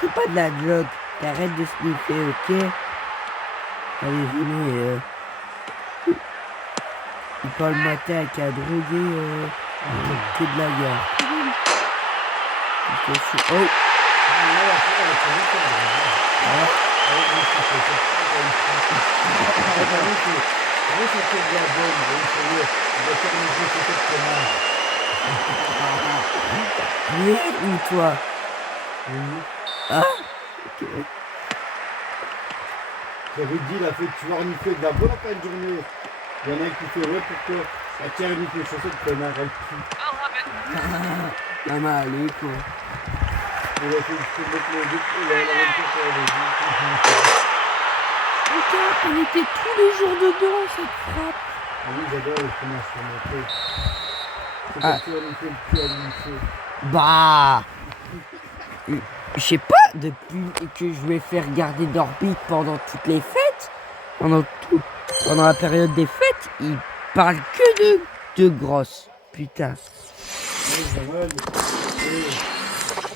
C'est pas de la drogue. T'arrêtes de sniffer, ok? Allez, venez. Il parle le matin avec un drogué que de la gare. Oh! Viens ou toi? Ah, ok. J'avais dit, il a fait tu vas renifler de la bonne en fin de journée. Il y en a un qui fait ouais pour que la tienne renifle les chaussettes qu'elle n'arrête plus. Ça m'a allé quoi. Il a fait mettre le deux la Putain, elle était tous les jours dedans, cette frappe. Ah oui, j'adore les premières sur mon truc. C'est Ah. comme tu renifles le cul à l'unité. Bah, je sais pas, depuis que je vais faire garder d'orbite pendant toutes les fêtes, pendant tout pendant la période des fêtes, ils parlent que de grosses. Putain.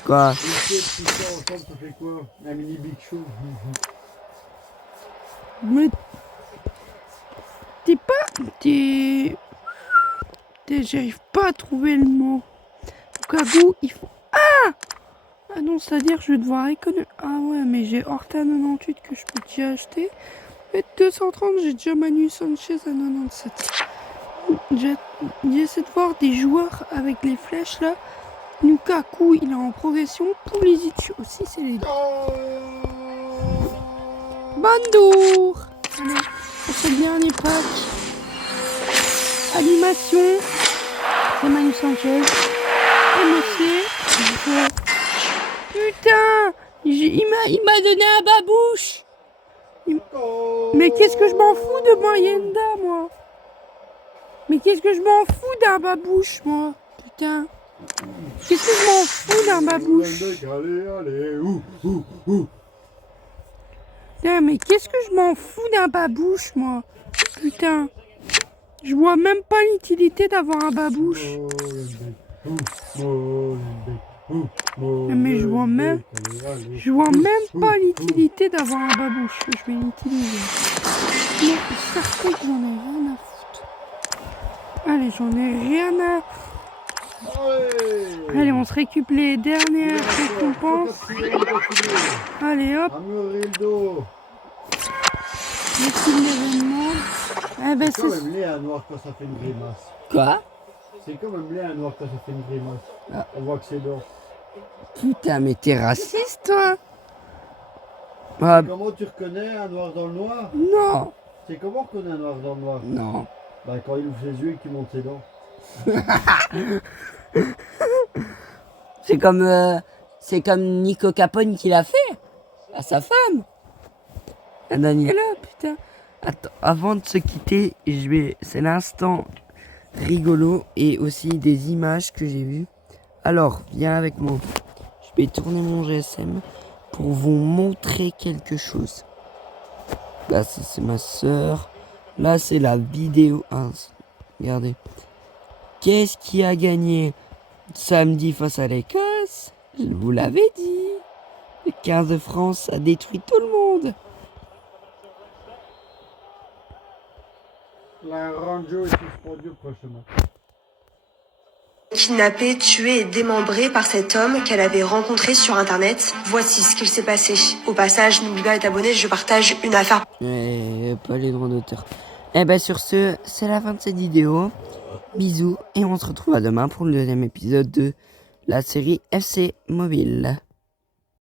Quoi? Tout ça ensemble, ça fait quoi? Un mini Big Show. Mais j'arrive pas à trouver le mot. Au cas où, il faut... Ah non, c'est-à-dire je vais devoir économiser... Ah ouais, mais j'ai Horta 98 que je peux déjà acheter. Et 230, j'ai déjà Manu Sanchez à 97. J'essaie de voir des joueurs avec les flèches là. Lukaku, il est en progression. Pulisic aussi, c'est les deux. Bandour. Allez, pour ce dernier pack. Animation. C'est Manu Sanchez. MSC. Putain, il m'a donné un babouche. Mais qu'est-ce que je m'en fous de Mayenda, moi? Mais qu'est-ce que je m'en fous d'un babouche, moi? Putain. Qu'est-ce que je m'en fous d'un babouche? Allez, ouh. Putain, mais qu'est-ce que je m'en fous d'un babouche, moi? Putain. Je vois même pas l'utilité d'avoir un babouche. Mais je vois même pas l'utilité d'avoir un babouche. Je vais l'utiliser. Mais certain que j'en ai rien à foutre. Allez, j'en ai rien à... Allez, on se récup les dernières récompenses. Allez, hop. Amarildo. Les films d'événements. Eh ben, C'est quand même laid un noir quand ça fait une grimace. Quoi? C'est quand même laid un noir quand ça fait une grimace. Ah. On voit que c'est d'or. Putain, mais t'es raciste, toi? Ah, Comment tu reconnais un noir dans le noir? non. C'est comment on reconnaît un noir dans le noir? Non. Bah quand il ouvre ses yeux et qu'il monte ses dents. C'est comme Nico Capone qui l'a fait à sa femme. À Daniela, putain. Attends, avant de se quitter, c'est l'instant rigolo et aussi des images que j'ai vues. Alors, viens avec moi. Je vais tourner mon GSM pour vous montrer quelque chose. Là, c'est ma soeur. Là, c'est la vidéo. Ah, regardez. Qu'est-ce qui a gagné samedi face à l'Écosse? Je vous l'avais dit. Le 15 de France a détruit tout le monde. La Ranjo est suspendue au prochain match. Kidnappée, tuée et démembrée par cet homme qu'elle avait rencontré sur internet. Voici ce qu'il s'est passé. Au passage, n'oublie pas de t'abonner, je partage une affaire. Pas les droits d'auteur. Eh ben sur ce, c'est la fin de cette vidéo. Bisous et on se retrouve à demain pour le deuxième épisode de la série FC Mobile.